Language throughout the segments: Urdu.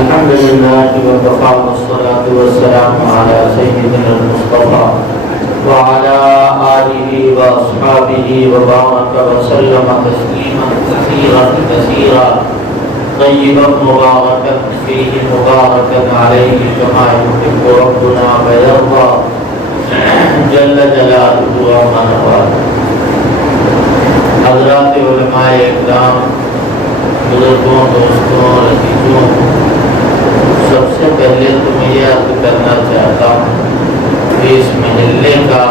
الحمد لله وكفى والصلاة والسلام على سيدنا المصطفى وعلى آله وأصحابه وبارك وسلم تسليما كثيرا كثيرا طيبا مباركا فيه مباركا عليه كما يحب ربنا ويرضى جل جلاله ومن والاه. حضرات علماء اکرام، بزرگوں، دوستوں، عزیزوں، سب سے پہلے تو میں یہ عرض کرنا چاہتا ہوں کہ اس محلے کا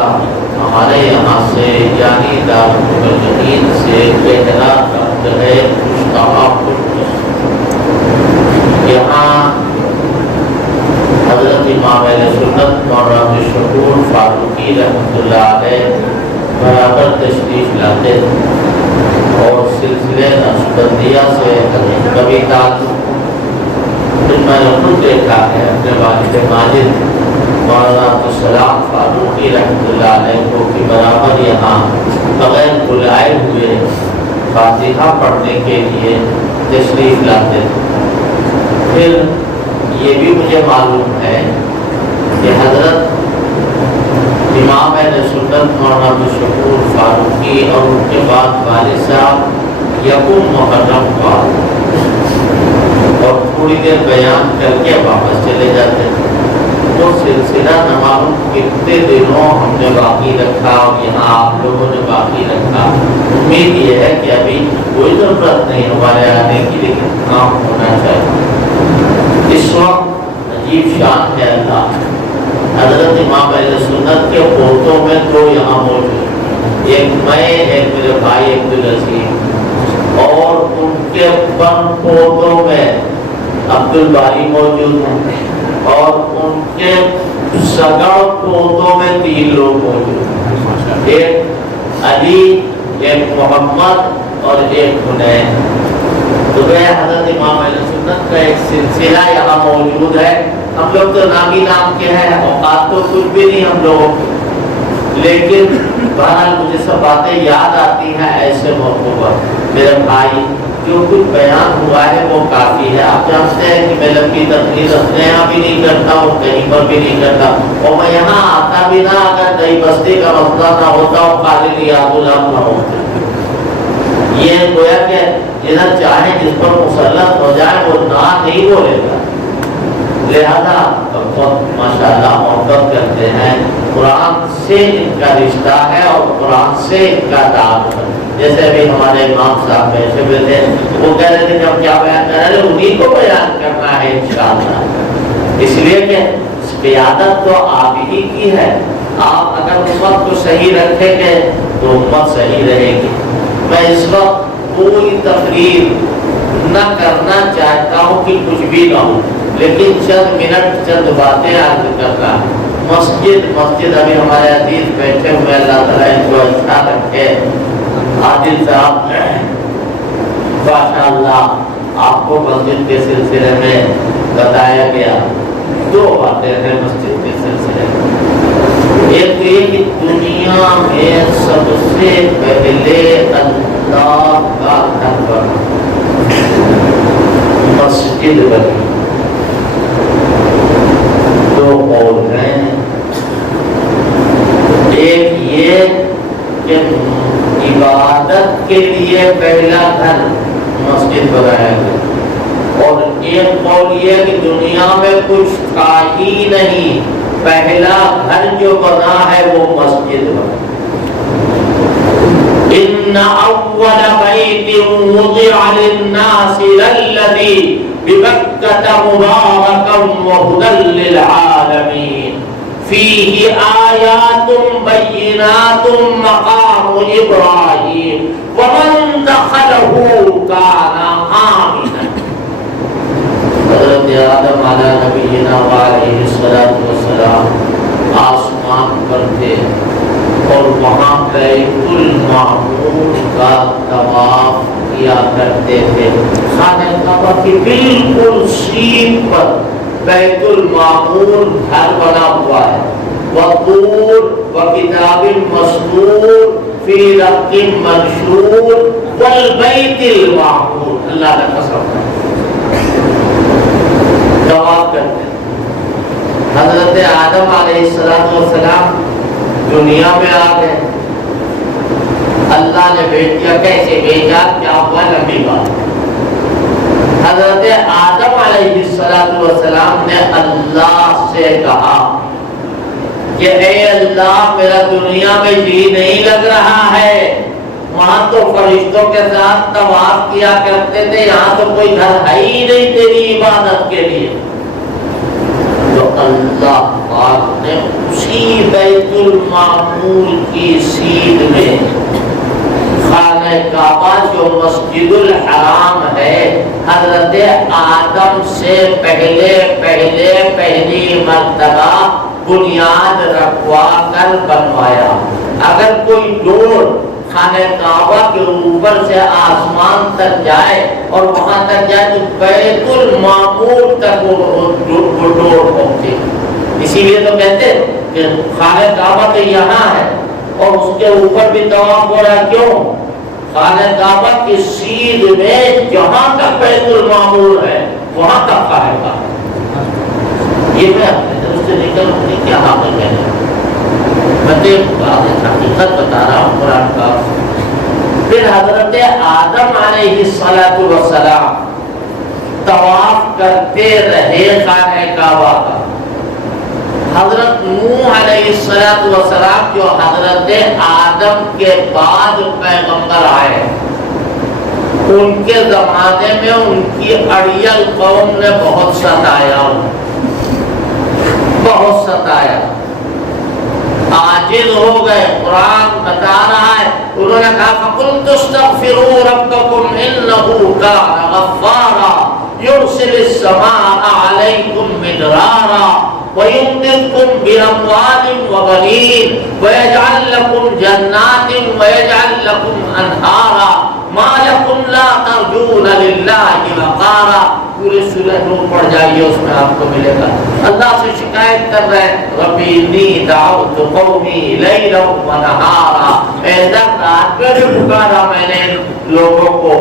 ہمارے یہاں سے یعنی دارالمجید سے پہلا خط ہے یہاں حضرت امام اہل سنت مولانا عبدالشکور فاروقی رحمۃ اللہ علیہ برابر تشریف لاتے اور سلسلے نقشبندیہ سے کبھی تعلق پھر میں نے خود دیکھا ہے اپنے والد ماجد مولانا عبدالسلام فاروقی رحمۃ اللہ علیہ کو کہ برابر یہاں بغیر بلائے ہوئے فاتحہ پڑھنے کے لیے تشریف لاتے تھے. پھر یہ بھی مجھے معلوم ہے کہ حضرت امام اہل سنت مولانا عبدالشکور فاروقی اور ان کے بعد والد صاحب یکم محرم کو اور تھوڑی دیر بیان کر کے واپس چلے جاتے تھے. وہ سلسلہ نمازوں کتنے دنوں ہم نے باقی رکھا اور یہاں آپ لوگوں نے باقی رکھا. امید یہ ہے کہ ابھی کوئی ضرورت نہیں ہمارے آنے کی، لیکن کام ہونا چاہیے. اس وقت عجیب شان ہے اللہ. حضرت امام اہل سنت کے پوتوں میں دو یہاں موجود، ایک میں، ایک میرے بھائی عبدالعزیز، اور ان کے بن پوتوں میں عبدالباری موجود ہیں، اور ان کے سگڑ پوتوں میں 3 لوگ موجود ہیں، ایک علی، ایک محمد اور ایک حنین. تو حضرت امام اہل سنت کا ایک سلسلہ یہاں موجود ہے. ہم لوگ تو نامی نام کے ہیں، اوقات تو کچھ بھی نہیں ہم لوگوں کی، لیکن بہرحال مجھے سب باتیں یاد آتی ہیں ایسے موقع پر. میرے بھائی جو کچھ بیان ہوا ہے وہ کافی ہے. آپ جانتے ہیں کہ میں لمبی تقریر اپنے یہاں بھی نہیں کرتا اور کہیں پر بھی نہیں کرتا، اور میں یہاں آتا بھی نہ اگر نئی بستی کا مسئلہ نہ ہوتا اور قابل یاد العام نہ ہوتا. یہ گویا کہ جدھر چاہے جس پر مسلط ہو جائے وہ نہ نہیں بولے گا. لہذا ماشاءاللہ محبت کرتے ہیں. قرآن سے ان کا رشتہ ہے اور قرآن سے ان کا تعلق ہے. جیسے ابھی ہمارے امام صاحب بیٹھے ہوئے تھے، وہ کہہ رہے تھے کہ ہم کیا بیان کر رہے ہیں، انہیں کو بیان کرنا ہے انشاءاللہ. اس لیے کہ قیادت تو آپ ہی کی ہے. آپ اگر امت کو صحیح رکھیں گے تو امت صحیح رہے گی. میں اس وقت پوری تقریر نہ کرنا چاہتا ہوں کہ کچھ بھی نہ ہو، لیکن چند منٹ چند باتیں عرض کرنا. مسجد ابھی ہمارے عزیز بیٹھے ہوئے، اللہ تعالیٰ ان کو اچھا رکھے. عادل صاحب ماشاءاللہ آپ کو مسجد کے سلسلے میں بتایا گیا. 2 باتیں ہیں مسجد کے سلسلے میں. ایک یہ کہ دنیا میں سب سے پہلے اللہ کا گھر بنا، مسجد بنی. 2 قول ہیں. ایک یہ کہ عبادت کے لیے پہلا گھر مسجد بنایا گیا، اور ایک قول یہ کہ دنیا میں کچھ تھا ہی نہیں، پہلا گھر جو بنا ہے وہ مسجد بنا. ان اول بیت وضع للناس للذی ببکۃ مبارکا وہدی للعالمین فیہ آیات بینات مقام ابراہیم ومن دخلہ کان آمنا. حضرت آدم علیہ نبینا وعلیہ السلام آسمان پر تھے اور وہاں بیت المعمور کا طواف کیا کرتے تھے. خانہ کعبہ کی بالکل سین پر بیت المعمور گھر بنا ہوا ہے. وطور وکتاب مسطور فی رق منشور والبیت المعمور. اللہ کا قسم ہے. آدم علیہ السلام دنیا میں آ گئے، اللہ نے بھیج دیا، کیسے بھیجا کیا ہوا لمبی بات۔ حضرت آدم علیہ السلام نے اللہ سے کہا کہ اے اللہ میرا دنیا میں جی نہیں لگ رہا ہے، وہاں تو فرشتوں کے ساتھ طواف کیا کرتے تھے، یہاں تو کوئی گھر ہے ہی نہیں تیری عبادت کے لیے۔ تو اللہ پاک نے اسی بیت المعمور کی سیدھ میں خانہ کعبہ جو مسجد الحرام ہے، حضرت آدم سے پہلی مرتبہ بنیاد رکھوا کر بنوایا۔ اگر کوئی ڈور خانہ کعبہ کے اوپر سے آسمان تک جائے اور وہاں تک جائے تو بیت المعمور تک وہ ڈور پہنچے۔ اسی لیے تو کہتے کہ خانہ کعبہ تو یہاں ہے اور اس کے اوپر بھی طواف ہو رہا ہے، کیوں؟ خانہ کعبہ کی سیدھ میں جہاں تک بیت المعمور ہے وہاں تک خانہ کعبہ۔ یہ میں اپنے طرف سے نکل اپنی کیا حاصل ہے، میں حقیقت بتا رہا ہوں قرآن کا۔ پھر حضرت آدم علیہ السلام طواف کرتے رہے خانہ کعبہ کا۔ حضرت نوح علیہ السلام جو حضرت آدم کے بعد پیغمبر آئے، ان کے زمانے میں ان کی اڑیل قوم نے بہت ستایا، عاجز ہو گئے۔ قرآن بتا رہا ہے، انہوں نے کہا فَقُلْتُ اسْتَغْفِرُوا رَبَّكُمْ إِنَّهُ كَانَ غَفَّارًا يُرْسِلِ السَّمَاءَ عَلَيْكُمْ مِدْرَارًا وَيُمْدِدْكُمْ بِأَمْوَالٍ وَبَنِينَ وَيَجْعَلْ لَكُمْ جَنَّاتٍ وَيَجْعَلْ لَكُمْ أَنْهَارًا مَا لَكُمْ لَا تَرْجُونَ لِلَّهِ وَقَارًا۔ پورے سورہ نور پڑھ جائیے، اس میں آپ کو ملے گا۔ اللہ سے شکایت کر رہے ہیں، ربی انی دعوت قومی لیلا ونہارا، اے اللہ رات میں بھی پکارا میں نے لوگوں کو،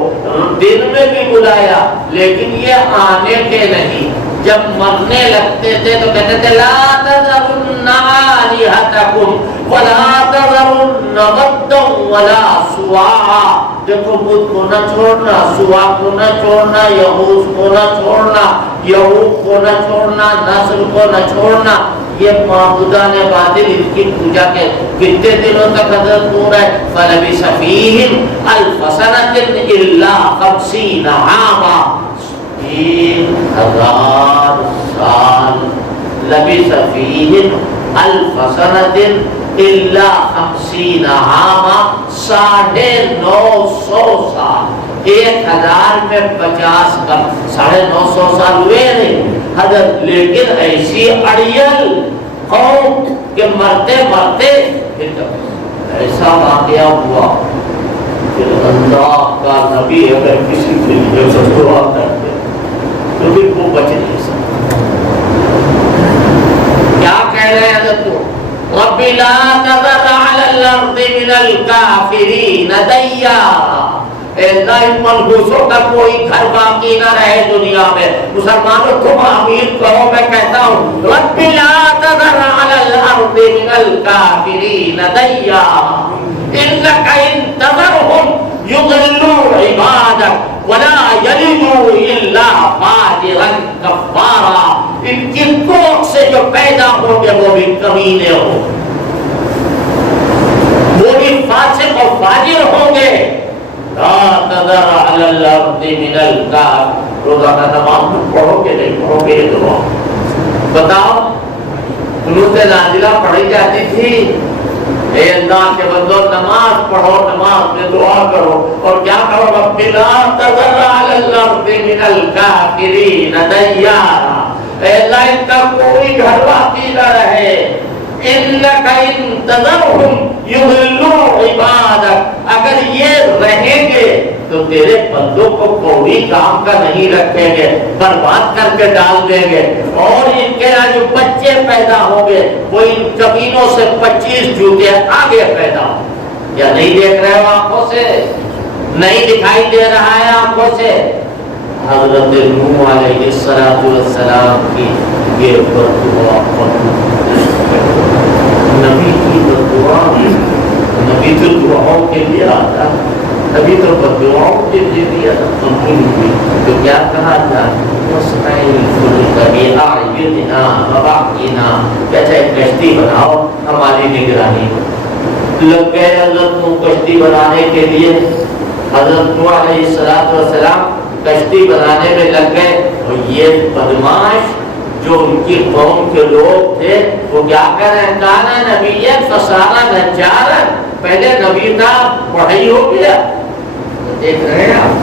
دن میں بھی بلایا، لیکن یہ آنے کے نہیں۔ جب مرنے لگتے تھے تو کہتے تھے لا تذرن آلہتکم ولا تذرن ودا ولا سواعا، دیکھو بدھ کو نہ چھوڑنا، سوا کو نہ چھوڑنا، یہوس کو نہ چھوڑنا، یعوق کو نہ چھوڑنا، نصر کو نہ چھوڑنا۔ یہ معبودان باطل، ان کی پوجا کے کتنے دنوں تک حضرت نور ہے، فلبث فیہم الف سنۃ الا 50 عاما، 1000 سال، لبث فیہم الف سنۃ الا 50 عاما، 950 سال۔ 1000 میں 50 کا 950 سال ہوئے نہیں حضرت، لیکن ایسی اڑیل قوم کہ مرتے مرتے ایسا واقعہ ہوا کہ اللہ کا نبی اگر کسی کے لیے دعا کرتے تو پھر وہ بچ نہیں سکتا۔ کیا کہہ رہے ہیں حضرت کو؟ رب لا تذر علی الارض من الکافرین دیارا، اے اللہ ان منحوسوں کا کوئی گھر باقی نہ رہے دنیا میں۔ مسلمانوں تم آمین کہو، میں کہتا ہوں رب لا تذر علی الارض من الکافرین دیارا انک ان تذرهم یضلوا عبادک ولا یلدوا الا فاجرا کفارا، ان کی کوکھ سے جو پیدا ہوں گے وہ بھی کمینے ہوں، وہ بھی فاسق و فاجر ہوں گے۔ لا تذر علی الارض من الکافرین، روزانہ نماز پڑھو کہ نہیں پڑھو گے؟ یہ دعا بتاؤ۔ قنوت نازلہ پڑھی جاتی تھی، اے اللہ کے بندو نماز پڑھو، نماز میں دعا کرو، اور کیا کرو؟ رب لا تذر علی الارض من الکافرین دیارا، اے اللہ ان کا کوئی گھر باقی نہ رہے۔ انک ان تذرهم یضلوا عبادک، اگر یہ رہیں گے تو تیرے بندوں کو کوئی کام کا نہیں رکھیں گے، برباد کر کے ڈال دیں گے، اور ان کے جو بچے پیدا ہوں گے وہ ان کمینوں سے 25 جوتے آگے پیدا ہوں۔ یا نہیں دیکھ رہے ہو آنکھوں سے؟ نہیں دکھائی دے رہا ہے آنکھوں سے؟ حضرت نوح علیہ السلام کی یہ بدعا نبی کی بددعا، نبی تو دعاؤں کے لیے آتا، نبی تو بددعاؤں کے لیے بھی قبول ہوئی. تو کیا کہا تھا؟ کہتے ہیں کشتی بناؤ ہماری نگرانی میں. لگ گئے حضرت نوح کشتی بنانے کے لیے. حضرت نوح علیہ السلام کشتی بنانے میں لگ گئے. اور یہ بدماش جو ان کی قوم کے لوگ تھے وہ کیا کہہ رہے ہیں؟ کانا نبیًا فصار نجارا. پہلے نبی تھا پڑھائی ہو گیا. دیکھ رہے ہیں آپ،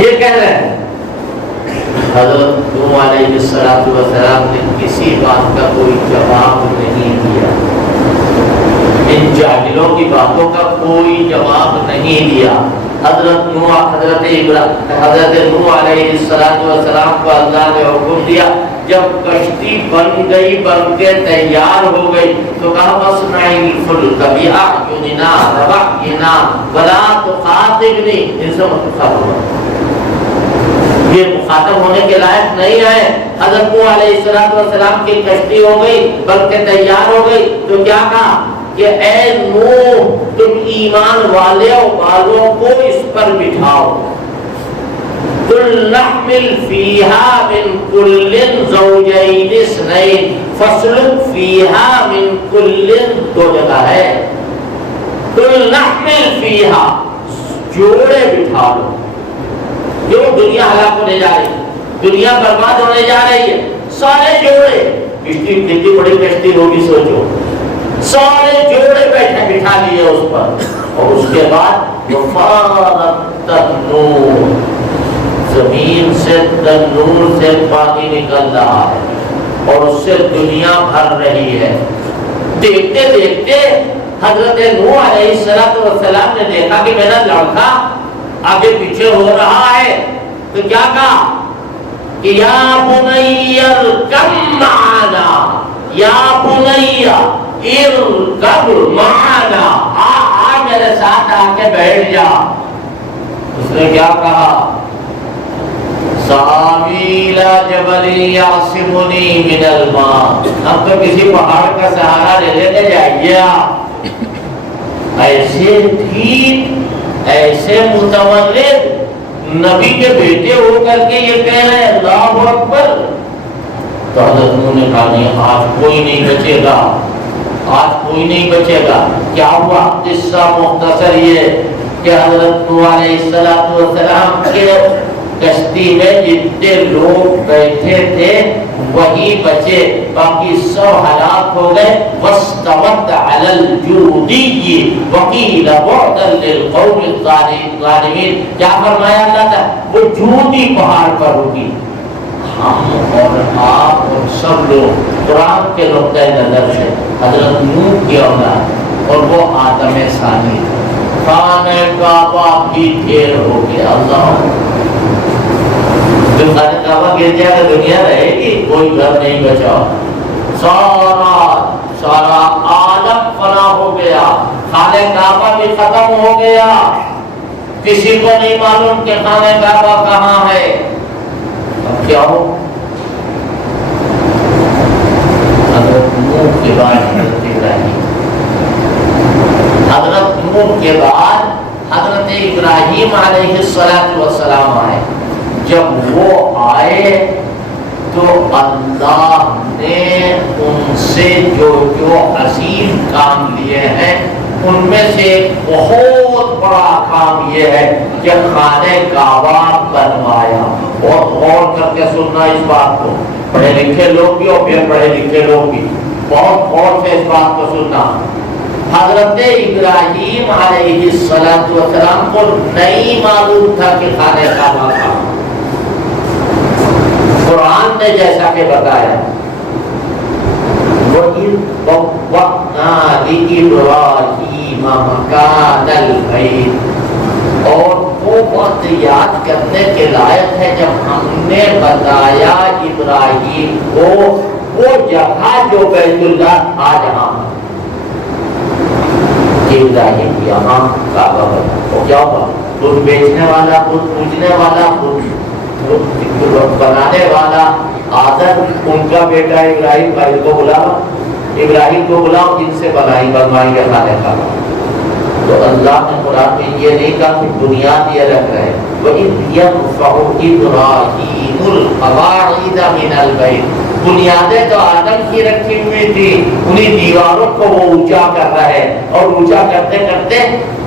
یہ کہہ رہے ہیں. حضرت نوح علیہ السلام نے کسی بات کا کوئی جواب نہیں دیا. ان جاہلوں کی باتوں کا کوئی جواب نہیں دیا. حضرت نوح علیہ السلام کو اللہ نے حکم دیا. جب کشتی بن گئی، بن کے تیار ہو گئی، تو کہا وَاصْنَعِ الْفُلْكَ بِأَعْيُنِنَا وَوَحْيِنَا وَلَا تُخَاطِبْنِي. ان سے مت مخاطب، یہ مخاطب ہونے کے لائق نہیں ہے. حضرت نوح علیہ السلام کی کشتی ہو گئی، بن کے تیار ہو گئی، تو کیا کہا کہ اے نوح تم ایمان والوں کو اس پر بٹھاؤ. قُلْ نَحْمِلْ فِيهَا مِنْ كُلٍّ زَوْجَيْنِ اثْنَيْنِ فَاسْلُكْ فِيهَا مِنْ كُلٍّ. دو جگہ ہے. قُلْ نَحْمِلْ فِيهَا، جوڑے بٹھا لو. جو دنیا ہلاک ہونے جا رہی ہے، دنیا برباد ہونے جا رہی ہے، سارے جوڑے، کشتی کتنی بڑی کشتی ہوگی سوچو، سارے جوڑے بیٹھے بٹھا لیے اس پر. اور اس کے بعد وَفَارَتْ التَّنُّورُ، زمین سے تنور سے پانی نکل رہا ہے اور اس سے دنیا بھر رہی ہے. دیکھتے دیکھتے حضرت نوح علیہ السلام نے دیکھا کہ میرا لڑکا آگے پیچھے ہو رہا ہے. تو کیا کہا کہ یا بنی ارکب معنا، یا بنی ارکب معنا، آ میرے ساتھ آ کے بیٹھ جا. اس نے کیا کہا؟ ساوی الی جبل یعصمنی من الماء. ہم تو کسی پہاڑ کا سہارا لے لیتے جائیے. ایسے ٹھیک، ایسے متولد نبی کے بیٹے ہو کر کے یہ کہہ رہے ہیں اللہ اکبر. تو حضرت نوح نے کہا نہیں، آج کوئی نہیں بچے گا، آج کوئی نہیں بچے گا. کیا ہوا؟ قصہ مختصر یہ کہ حضرت نوح علیہ السلام کے کشتی میں جتنے لوگ بیٹھے تھے وہی بچے، باقی سب ہلاک ہو گئے. واستوت علی الجودی وقیل بعدا للقوم الظالمین. کیا فرمایا اللہ تعالیٰ؟ وہ جودی پہاڑ پر ہوگی. ہم اور آپ اور سب لوگ قرآن کے نقطۂ نظر سے حضرت نوح کی اولاد اور وہ آدم ثانی، خانہ کعبہ بھی ڈھیر ہو گیا. اللہ، جو خانہ کعبہ گر جائے گا دنیا رہے گی، کوئی گھر نہیں بچا. سارا عالم فنا ہو گیا، خانہ کعبہ بھی ختم ہو گیا. کسی کو نہیں معلوم کہ خانہ کعبہ کہاں ہے. اب کیا ہو؟ حضرت نوح کے بعد حضرت ابراہیم، حضرت نوح کے بعد حضرت ابراہیم علیہ السلام آئے. جب وہ آئے تو اللہ نے ان سے جو عظیم کام لیے ہیں ان میں سے ایک بہت بڑا کام یہ ہے کہ خانہ کعبہ بنوایا. بہت غور کر کے سننا اس بات کو، پڑھے لکھے لوگ بھی اور بے پڑھے لکھے لوگ بھی بہت غور سے اس بات کو سننا. حضرت ابراہیم علیہ السلام کو نہیں معلوم تھا کہ خانہ کعبہ کا. قرآن نے جیسا کہ بتایا اور وہ وقت یاد کرنے کے لائق ہے جب ہم نے بتایا ابراہیم کو وہ جگہ جو بیت اللہ تھا جہاں ابراہیم یہاں کعبہ بنا. وہ کیا ہوا؟ خود بیچنے والا، خود پوجنے والا، خود بنانے والا آدم ان کا بیٹا ابراہیم بھائی کو بلاؤ، ابراہیم کو بلاؤ، جن سے بنوائی گے خانہ کعبہ۔ تو اللہ نے قرآن میں یہ نہیں کہا کہ بنیاد یہ رکھ رہے وَإِذْ يَرْفَعُ إِبْرَاهِيمُ الْقَوَاعِدَ مِنَ الْبَيْتِ، بنیادیں تو آدم کی رکھی ہوئی تھی، انہیں دیواروں کو وہ اونچا کر رہا ہے، اور اونچا کرتے کرتے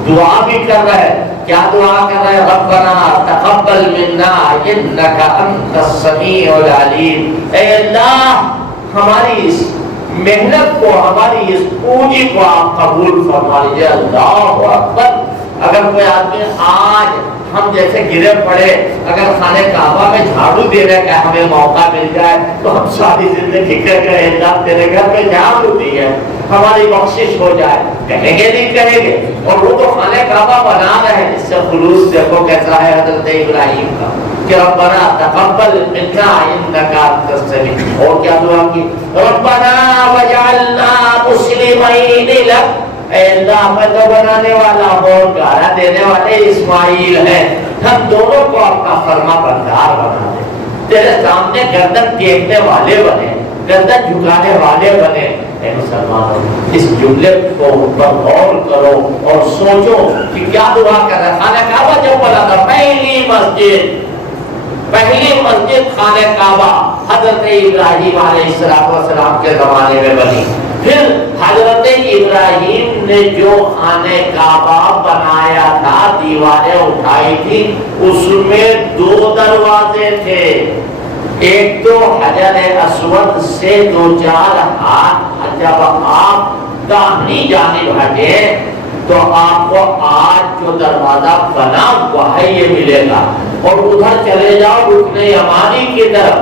دعا بھی کر رہا ہے۔ کیا دعا کر رہا ہے؟ ربنا تقبل منا انک انت السمیع العلیم، اے اللہ ہماری اس محنت کو، ہماری اس پونجی کو آپ قبول فرما لیجیے۔ اللہ اکبر۔ اگر کوئی آدمی آج ہم جیسے گرے پڑے، اگر خانہ کعبہ میں جھاڑو دینے کا ہمیں موقع مل جائے تو ہم ساری زندگی کہہ کر اللہ تیرے گھر میں جھاڑو دی ہے، ہماری بخشش ہو جائے، کہیں گے نہیں کہیں گے؟ اور وہ تو خانہ کعبہ بنا رہے ہیں، اس سے خلوص دیکھو کیسا ہے حضرت ابراہیم کا کہ ربنا تقبل منا انک انت السمیع۔ اور کیا دعا کی؟ ربنا وجعلنا مسلمین لک، اے اللہ ہمیں تو بنانے والا اور گارا دینے والے اسماعیل ہیں، ہم دونوں کو اپنا فرما بردار بنا دے، تیرے سامنے گردن ٹیکنے والے بنے، گردن جھکانے والے بنے۔ اے مسلمانوں، اس جملے کو پر غور کرو اور سوچو کہ کیا دعا کر رہا ہے۔ خانہ کعبہ جب بنا تھا، پہلی مسجد خانہ کعبہ حضرت ابراہیم علیہ السلام کے زمانے میں بنی۔ پھر حضرت ابراہیم نے جو خانہ کعبہ بنایا تھا، دیواریں اٹھائی تھی، اس میں 2 دروازے تھے، ایک تو حجر اسود سے 2-4 ہاتھ جب آپ داہنی جانب ہٹے تو آپ کو آج جو دروازہ بنا ہوا ہے یہ ملے گا، اور ادھر چلے جاؤ رکن یمانی کی طرف،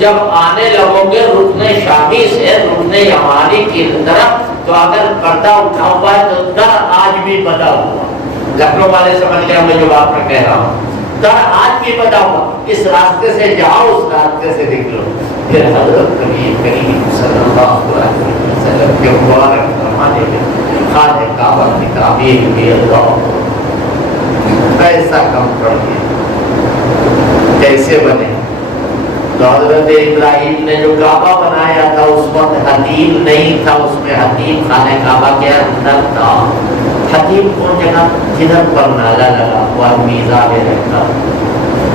جب آنے لگو گے رکن شامی سے رکن یمانی کی طرف تو اگر پردہ اٹھا ہوا ہے تو در آج بھی بدا ہوا، لکھنؤ والے سمجھ گئے میں جو بات میں کہہ رہا ہوں، در آج بھی بدا ہوا، اس راستے سے جاؤ، اس راستے سے نکلو۔ پھر حضرت کریم صلی اللہ علیہ وسلم کے مبارک فرمانے میں خانہ کعبہ کی تعمیر بھی اللہ پیسہ کم پڑ گیا، کیسے بنے؟ تو حضرت ابراہیم نے جو کعبہ بنایا تھا اس وقت حتیم نہیں تھا، اس میں حتیم خانہ کعبہ کے اندر تھا۔ حتیم کون جگہ؟ جدھر پر نالا لگا ہوا میزا میں رکھتا،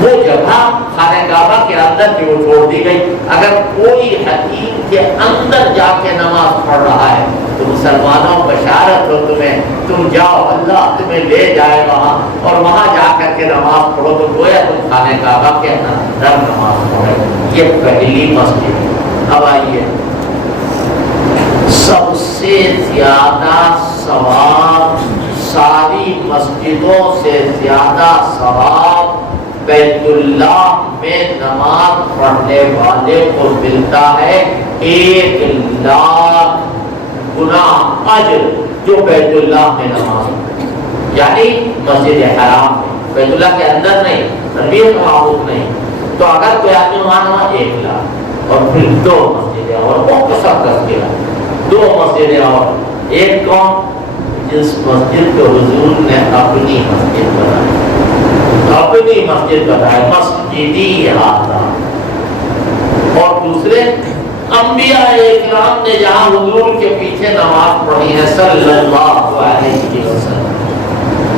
وہ جگہ خانہ کعبہ کے اندر جو چھوڑ دی گئی۔ اگر کوئی حتیم کے اندر جا کے نماز پڑھ رہا ہے تو مسلمانوں بشارت ہو تمہیں، تم جاؤ، اللہ تمہیں لے جائے وہاں، اور وہاں جا کر کے نماز پڑھو تو گویا تم خانہ کعبہ کے اندر نماز پڑھے۔ یہ پہلی مسجد۔ اب آئیے، سب سے زیادہ ثواب، ساری مسجدوں سے زیادہ ثواب بیت اللہ میں نماز پڑھنے والے کو ملتا ہے 1,00,000 گنا اجر، جو بیت اللہ میں نماز پڑھے، یعنی مسجد حرام میں، بیت اللہ کے اندر نہیں، تربیت معبود نہیں۔ تو اگر کوئی آدمی وہاں نماز 1,00,000، اور پھر 2 مسجدیں اور وہ کسر تذکرہ 2 مسجدیں اور ایک کون؟ جس مسجد کو حضور نے اپنی مسجد بنائی، اپنی مسجد بنائے، مسجدی ہاتھا۔ اور دوسرے انبیاء اکرام نے جہاں حضور کے پیچھے نماز پڑھی ہے صلی اللہ علیہ وسلم،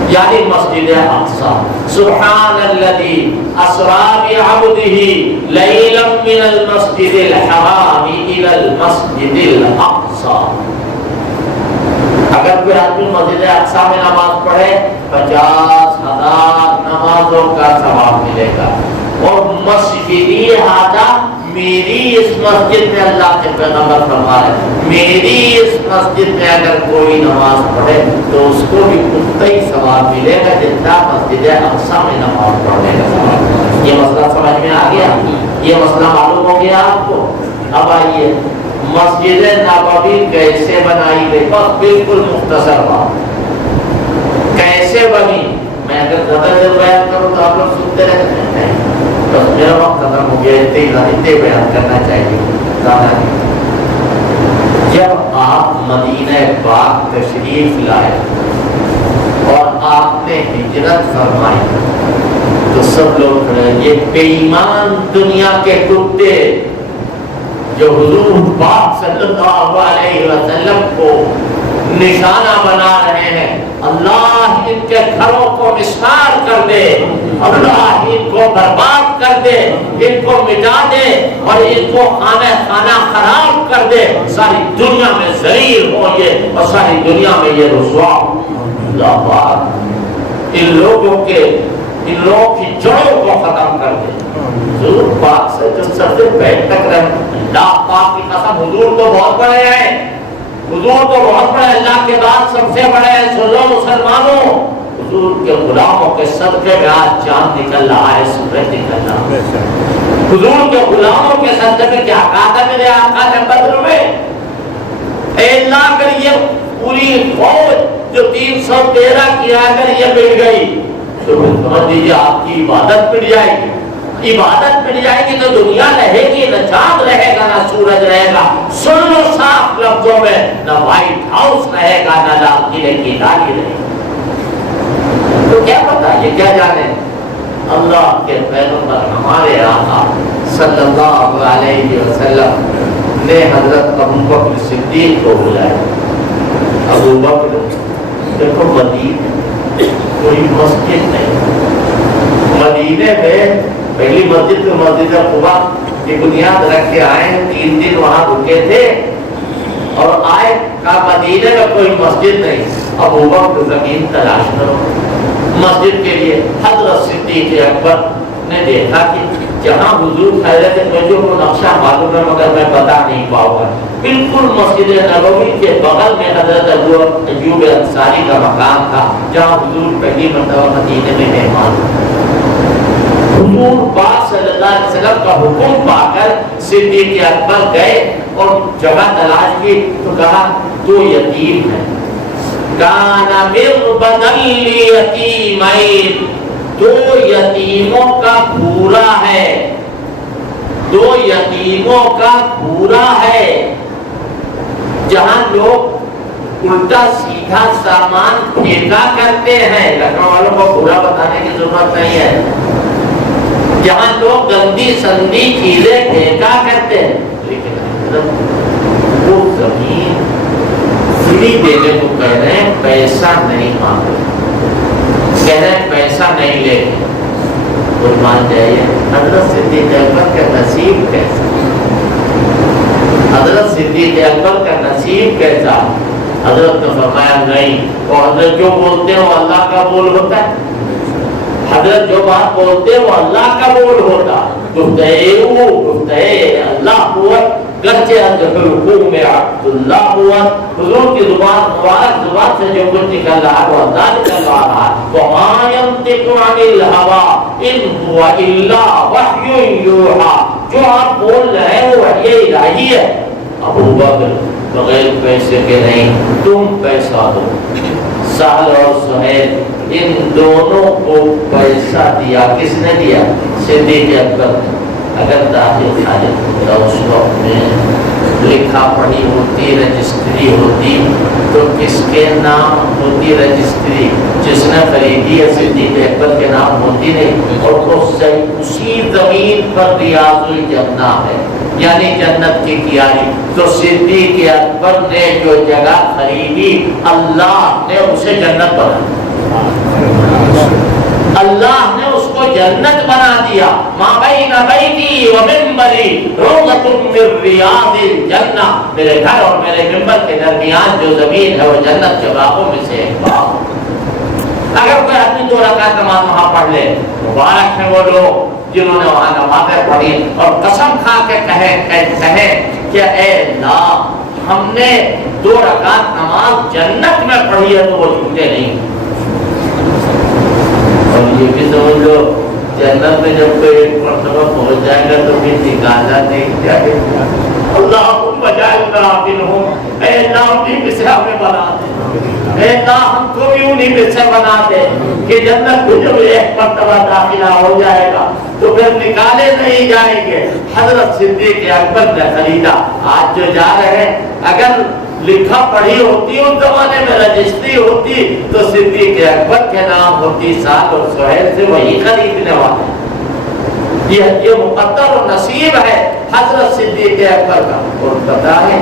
یعنی مسجد اقصی۔ سبحان الذی اسری بعبدہ لیلا من المسجد الحرام الی المسجد الاقصی۔ اگر کوئی آدمی مسجد اقصی میں نماز پڑھے 50,000 نمازوں کا ثواب ملے گا۔ اور مسجدی ہاتھا، میری اس مسجد میں اللہ کے پیغمبر فرما رہے ہیں، میری اس مسجد میں اگر کوئی نماز پڑھے تو اس کو بھی اتنا ہی ثواب ملے گا جتنا مسجد اقصی میں نماز پڑھنے کا ثواب۔ یہ مسئلہ سمجھ میں آ گیا؟ یہ مسئلہ معلوم ہو گیا آپ کو؟ اب آئیے، مسجد نبوی کیسے بنائی گئی؟ بس بالکل مختصر بات، کیسے بنی؟ میں اگر زیادہ دیر بیان کروں تو آپ لوگ سنتے رہتے ہیں، بس میرا وقت ختم ہو گیا، اتنے بیان کرنا چاہیے، زیادہ نہیں۔ جب آپ مدینہ پاک تشریف لائے اور آپ نے ہجرت فرمائی تو سب لوگ کھڑے ہیں. یہ بے ایمان دنیا کے کتے جو حضور پاک صلی اللہ علیہ وسلم کو نشانہ بنا رہے ہیں، اللہ ان کے گھروں کو مسمار کر دے، اللہ ان کو برباد کر دے، ان کو مٹا دے اور ان کو خانہ خانہ خراب کر دے، ساری دنیا میں ذلیل ہو یہ اور ساری دنیا میں یہ رسوا. اللہ پاک ان لوگوں کی جڑوں کو ختم کر دے. حضور پاک سے جو سر سے پیر تک رہے، اللہ پاک کی قسم حضور تو بہت بڑے ہیں، حضور تو بہت بڑے، اللہ کے بعد سب سے بڑے ہیں. سنو مسلمانوں، حضور کے غلاموں کے صدقے میں آج چاند نکل رہا ہے، سورج نکل رہا ہے. حضور کے غلاموں کے صدقے میں کیا کہا تھا میرے آقا نے بدر میں؟ اے اللہ اگر یہ پوری فوج جو 313 کی اگر یہ مل گئی تو سمجھ لیجیے آپ کی عبادت مٹ جائے گی. عبادت مٹ جائے گی تو دنیا رہے گی، نہ چاند رہے گا نہ سورج رہے گا. سن لو صاف لفظوں میں، نہ وائٹ ہاؤس رہے گا نہ لال قلعے کی داڑھی رہے گی. تو کیا پتا یہ کیا جانے. اللہ کے پیغمبر ہمارے آقا صلی اللہ علیہ وسلم نے حضرت ابو بکر صدیق کو بلایا. ابو بکر دیکھو مدینے کوئی مسجد نہیں، مدینے میں پہلی مسجد تو مسجد قباء کی بنیاد رکھ کے آئے ہیں، 3 دن وہاں رکے تھے اور آئے کہا مدینے میں کوئی مسجد نہیں. ابو بکر زمین تلاش کرو مسجد کے لیے. حضرت صدیق اکبر نے دیکھا کہ جہاں حضور ٹھہرے تھے مجھے وہ نقشہ معلوم ہے مگر میں بتا نہیں پاؤں گا. بالکل مسجد نبوی کے بغل میں حضرت ابو ایوب انصاری کا مقام تھا جہاں حضور پہلی مرتبہ مدینے میں مہمان. حضور پاک صلی اللہ علیہ وسلم کا حکم پا کر صدیق اکبر گئے اور جگہ تلاش کی تو کہا تو یتیم ہے. کانا مربدن لیتیمین، 2 یتیموں کا پورا ہے، 2 یتیموں کا پورا ہے. جہاں لوگ الٹا سیدھا سامان پھینکا کرتے ہیں، لکھنؤ والوں کو پورا بتانے کی ضرورت نہیں ہے، جہاں لوگ گندی سندی چیزیں پھینکا کرتے ہیں، لیکن وہ زمین فری دینے کو کہہ رہے ہیں، پیسہ نہیں مانگ رہے، کہہ رہے ہیں پیسہ نہیں لے گے. قربان جائیے حضرت صدیق اکبر کا نصیب کیسا، حضرت صدیق اکبر کا نصیب کیسا. حضرت نے فرمایا نہیں، اور حضرت جو بولتے ہیں وہ اللہ کا بول ہوتا ہے، حضرت جو بات بولتے ہیں وہ اللہ کا بول ہوتا. گفتگو اللہ ہوا گرچہ رکوع میں عبداللہ ہوا. حضور کی زبان مبارک زبان سے جو کچھ نکل رہا ہے وہ اللہ نکل رہا ہے. وَمَا يَنطِقُ عَنِ الْهَوَىٰ إِنْ هُوَ إِلَّا وَحْيٌ يُوحَىٰ. جو آپ بول رہے ہیں وہ وحی الہی ہے. ابو بکر بغیر پیسے کے نہیں، تم پیسہ دو. سہل اور سہیل ان دونوں کو پیسہ دیا. کس نے دیا؟ صدیق اکبر. اگر داخل خالد ہوتا اس وقت میں لکھا پڑھی ہوتی، رجسٹری ہوتی تو کس کے نام ہوتی رجسٹری؟ جس نے خریدی ہے صدیق اکبر کے نام ہوتی نہیں. اور اسی زمین پر ریاض الجنہ ہے، یعنی جنت کی کیاری. تو صدیق اکبر نے جو جگہ خریدی اللہ نے اسے جنت بنا دی، اللہ نے اس کو جنت بنا دیا. ما بین بیتی و منبری روضۃ من ریاض الجنہ. میرے گھر اور میرے منبر کے درمیان جو زمین ہے وہ جنت کے باغوں میں سے ایک باغ. اگر کوئی آدمی 2 رکعت نماز وہاں پڑھ لے، مبارک ہیں وہ لوگ جنہوں نے وہاں نمازیں پڑھی اور قسم کھا کے کہیں کہ اے اللہ ہم نے 2 رکعت نماز جنت میں پڑھی ہے تو وہ جھوٹے نہیں. اور یہ بھی سمجھ لو جنت میں جب کوئی ایک مرتبہ پہنچ جائے گا تو پھر نکالا نہیں جائے گا. اللہم اجعلنا منہم. اے اللہ انہیں میں سے ہمیں بنا دے، اے اللہ ہم کو بھی انہیں میں سے بنا دے کہ جنت کو جب ایک مرتبہ داخلہ ہو جائے گا تو پھر نکالے نہیں جائیں گے. حضرت صدیق اکبر نے خریدا. آج جو جا رہے ہیں اگر لکھا پڑھی ہوتی اس زمانے میں رجسٹری ہوتی تو صدیق اکبر کے نام ہوتی، سعد اور سہیل سے وہی خریدنے والے۔ یہ مقدر و نصیب ہے حضرت صدیق اکبر کا۔ اور پتہ ہے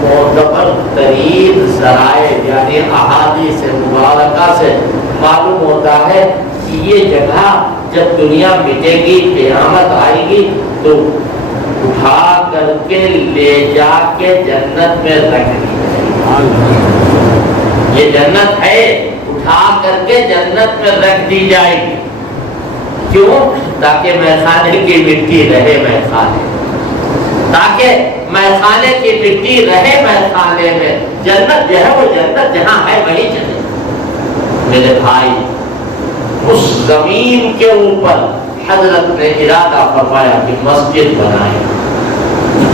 معتبر ترین ذرائع یعنی احادیث مبارکہ سے معلوم ہوتا ہے کہ یہ جگہ جب دنیا مٹے گی، قیامت آئے گی تو اٹھا کر کے لے جا کے جنت میں رکھ دی جائے گی۔ یہ جنت ہے، اٹھا کر کے جنت میں رکھ دی جائے گی۔ کیوں؟ تاکہ میخانے کی مٹی رہے میخانے، تاکہ میخانے کی مٹی رہے میخانے میں۔ جنت جو ہے وہ جنت جہاں ہے وہی چلے۔ میرے بھائی، اس زمین کے اوپر حضرت نے ارادہ فرمایا کہ مسجد بنائے۔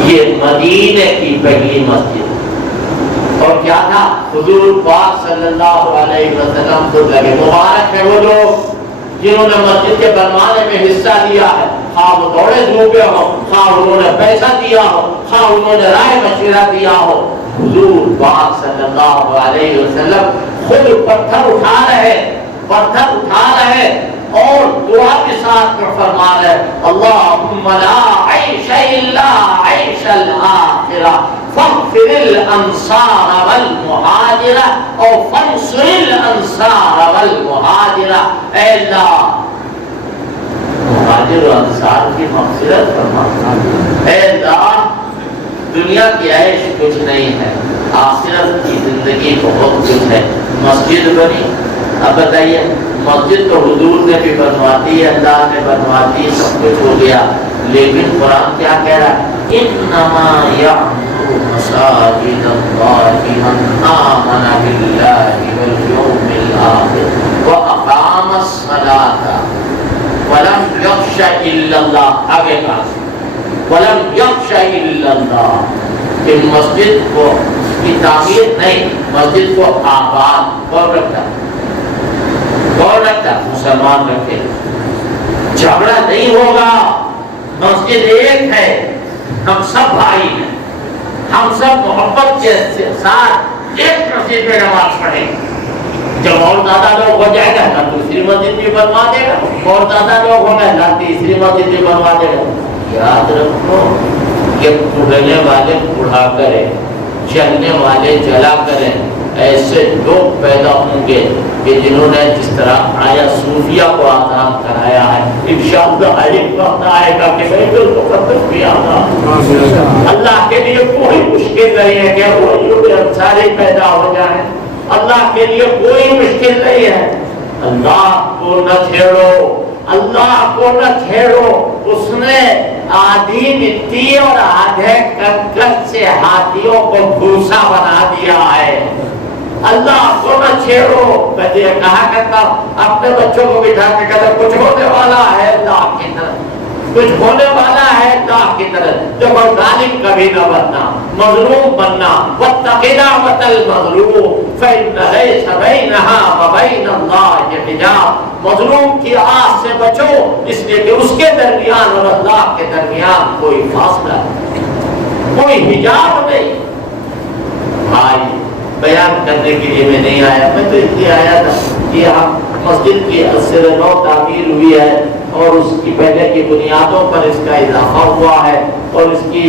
یہ مدینے کی پہلی مسجد، اور کیا تھا؟ حضور پاک صلی اللہ علیہ وسلم کو لگے مبارک ہے وہ لوگ جنہوں نے مسجد کے بنوانے میں حصہ لیا ہے، خواہ وہ دوڑے دھوپے ہو، خواہ انہوں نے پیسہ دیا ہو، خواہ انہوں نے رائے مشورہ دیا ہو۔ حضور پاک صلی اللہ علیہ وسلم خود پتھر اٹھا رہے اور دعا کے ساتھ فرما رہے اللہم لا عیش الا عیش الآخرہ فاغفر الانصار والمہاجرہ اور فانصر الانصار والمہاجرہ۔ اے اللہ مہاجر و انصار کی مغفرت فرما۔ اے اللہ دنیا کی عیش کچھ نہیں ہے، آخرت کی زندگی بہت کچھ ہے۔ مسجد بنی، اب بتائیے مسجد تو حضور نے بھی بنوا دی، اللہ نے بنوا دی، سب کچھ ہو گیا، لیکن قرآن کیا کہہ رہا ہے؟ انما یعمر مساجد اللہ من آمن باللہ والیوم الآخر واقام الصلاۃ ولم یخش الا اللہ۔ آگے کا ولم یخش الا اللہ، کہ مسجد کو کی تعمیر نہیں، مسجد کو آباد کون رکھتا؟ کون رکھتا؟ مسلمان رکھتے۔ جھگڑا نہیں ہوگا، مسجد ایک ہے، ہم سب بھائی ہیں، ہم سب محبت کے ساتھ ایک مسجد میں نماز پڑھیں۔ جب اور زیادہ لوگ ہو جائے گا نہ دوسری مسجد بھی بنوا دے گا، اور زیادہ لوگ ہو گئے نہ تیسری مسجد بھی بنوا دے گا۔ یاد رکھو کہ پڑھنے والے پڑھا کریں، چلنے والے چلا کریں۔ ایسے لوگ پیدا ہوں گے کہ جنہوں نے جس طرح آیا صوفیہ کو آزاد کرایا ہے، انشاءاللہ ایک وقت آئے گا کہ بیت المقدس بھی آزاد۔ اللہ کے لیے کوئی مشکل نہیں ہے کہ وہ انصاری پیدا ہو جائیں، اللہ کے لیے کوئی مشکل نہیں ہے۔ اللہ کو نہ چھیڑو، اللہ کو نہ چھیڑو، اس نے آدھی مٹی اور آدھے کنکر سے ہاتھیوں کو بھوسا بنا دیا ہے۔ اللہ کو نہ چھیڑو۔ میں یہ کہا کرتا اپنے بچوں کو بٹھا کے کہتا کچھ ہونے والا ہے اللہ کی طرف، کچھ ہونے والا ہے اللہ کی طرف۔ جب ظالم کبھی نہ بننا، مظلوم بننا، واتق دعوۃ المظلوم فإن ليس بينها وبين الله حجاب۔ مظلوم کی آس سے بچو، اس لیے کہ اس کے درمیان اور اللہ کے درمیان کوئی فاصلہ نہیں، کوئی حجاب نہیں۔ بھائی بیان کرنے کے لیے میں نہیں آیا، میں تو اس لیے آیا تھا کہ ہم مسجد کی اثر نو تعمیر ہوئی ہے اور اس کی پہلے کی بنیادوں پر اس کا اضافہ ہوا ہے اور اس کی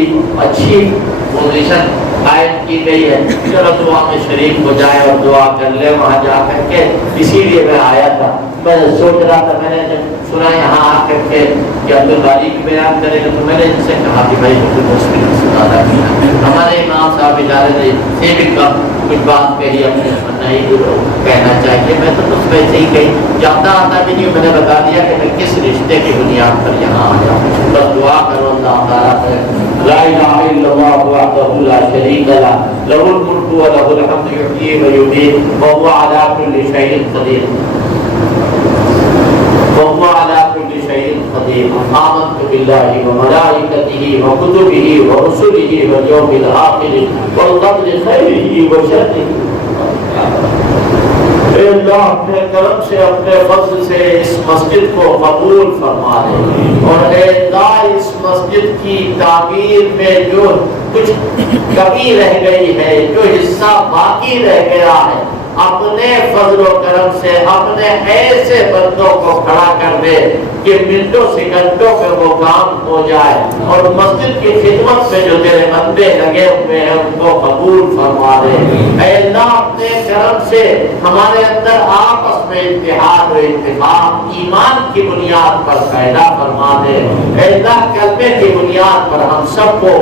اچھی پوزیشن قائم کی گئی ہے۔ چلو دعا میں شریک ہو جائے اور دعا کر لے وہاں جا کر کے، اسی لیے میں آیا تھا۔ میں سوچ رہا تھا، میں نے جب سنا یہاں آ کر کے کہ عبدالباری کی بیان کرے گا تو میں نے ان سے کہا کہ بھائی مجھے مسلم سنا تھا۔ ہمارے امام صاحب ادارے نے بھی کچھ بات کہی، اپنے نہیں کہنا چاہیے، میں تو بس ویسے ہی کہیں جاتا آتا بھی نہیں، میں نے بتا دیا کہ میں کس رشتے کی بنیاد پر یہاں آیا ہوں۔ بس دعا کرو اللہ تعالیٰ سے، لا الہ الا اللہ وحدہ لا شریک لہ، لہ الملک و لہ الحمد یحیی و یمیت وہو علی کل شیء قدیر، وهو على كل شيء قدير۔ آمنت بالله وملائكته وكتبه ورسله واليوم الآخر والقدر خيره وشره۔ اے اللہ اپنے کرم سے، اپنے فضل سے اس مسجد کو قبول فرما لے، اور اے اللہ اس مسجد کی تعمیر میں جو کچھ کمی رہ گئی ہے، جو حصہ باقی رہ گیا ہے، اپنے فضل و کرم سے اپنے ایسے بندوں کو کھڑا کر دے کہ منٹوں سیکنڈوں میں وہ کام ہو جائے، اور مسجد کی خدمت میں جو تیرے بندے لگے ہوئے ہیں ان کو قبول فرما دے۔ اے اللہ اپنے کرم سے ہمارے اندر آپس میں اتحاد و اتفاق ایمان کی بنیاد پر پیدا فرما دے۔ اے اللہ کلمے کی بنیاد پر ہم سب کو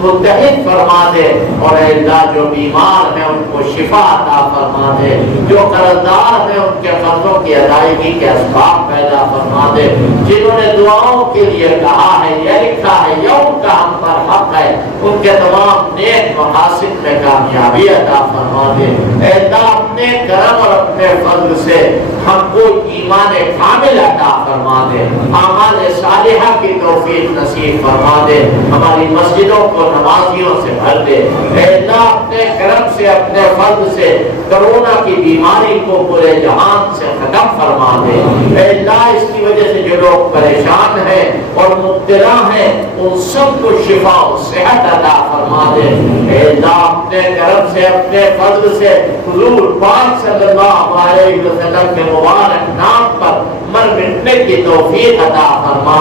متحد فرما دے، اور اے اللہ جو بیمار ہیں ان کو شفا عطا فرما دے، جو قرضدار ہیں ان کے قرضوں کی ادائیگی کے اسباب پیدا فرما دے، جنہوں نے دعاؤں کے لیے کہا ہے یا لکھا ہے یا ان کا ہم پر حق ہے، ان کے تمام نیک مقاصد میں کامیابی عطا فرما دے۔ اے اللہ اپنے کرم اور اپنے فضل سے ہم کو ایمان کامل عطا فرما دے، اعمال صالحہ کی توفیق نصیب فرما دے، ہماری مسجدوں کو نمازیوں سے بھر دے۔ اے اللہ اپنے کرم سے اپنے فضل سے کرونا کی بیماری کو پورے جہان سے ختم فرما دے۔ اے اللہ اس کی وجہ سے جو لوگ پریشان ہیں اور مبتلا ہیں ان سب کو شفا و صحت عطا فرما دے۔ اے اللہ اپنے کرم سے اپنے فضل سے حضور پاک صلی اللہ علیہ وسلم کے مبارک نام پر مر مٹنے کی توفیق عطا فرما۔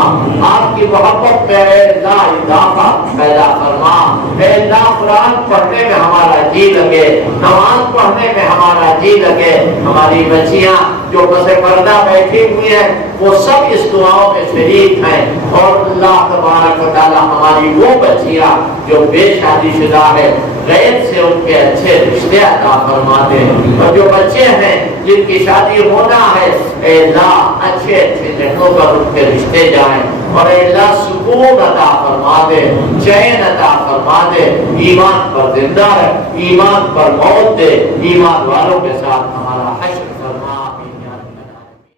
آپ کی محبت میں اے اللہ اضافہ پیدا فرما۔ اے اللہ قرآن پڑھنے میں ہمارا جی لگے، نماز پڑھنے میں ہمارا جی لگے، ہماری بچیاں جو پس پردہ بیٹھی ہوئی ہیں وہ سب اس دعاؤں میں شریک ہیں، اور اللہ تبارک و تعالی ہماری وہ بچیاں جو بے شادی شدہ ہے غیر سے ان کے اچھے رشتے عطا فرما دے، اور جو بچے ہیں جن کی شادی ہونا ہے اے اللہ اچھے اچھے جگہوں پر ان کے رشتے جائیں، اور اے اللہ سکون عطا فرما دے، چین عطا فرما دے، ایمان پر زندہ ہے، ایمان پر موت دے، ایمان والوں کے ساتھ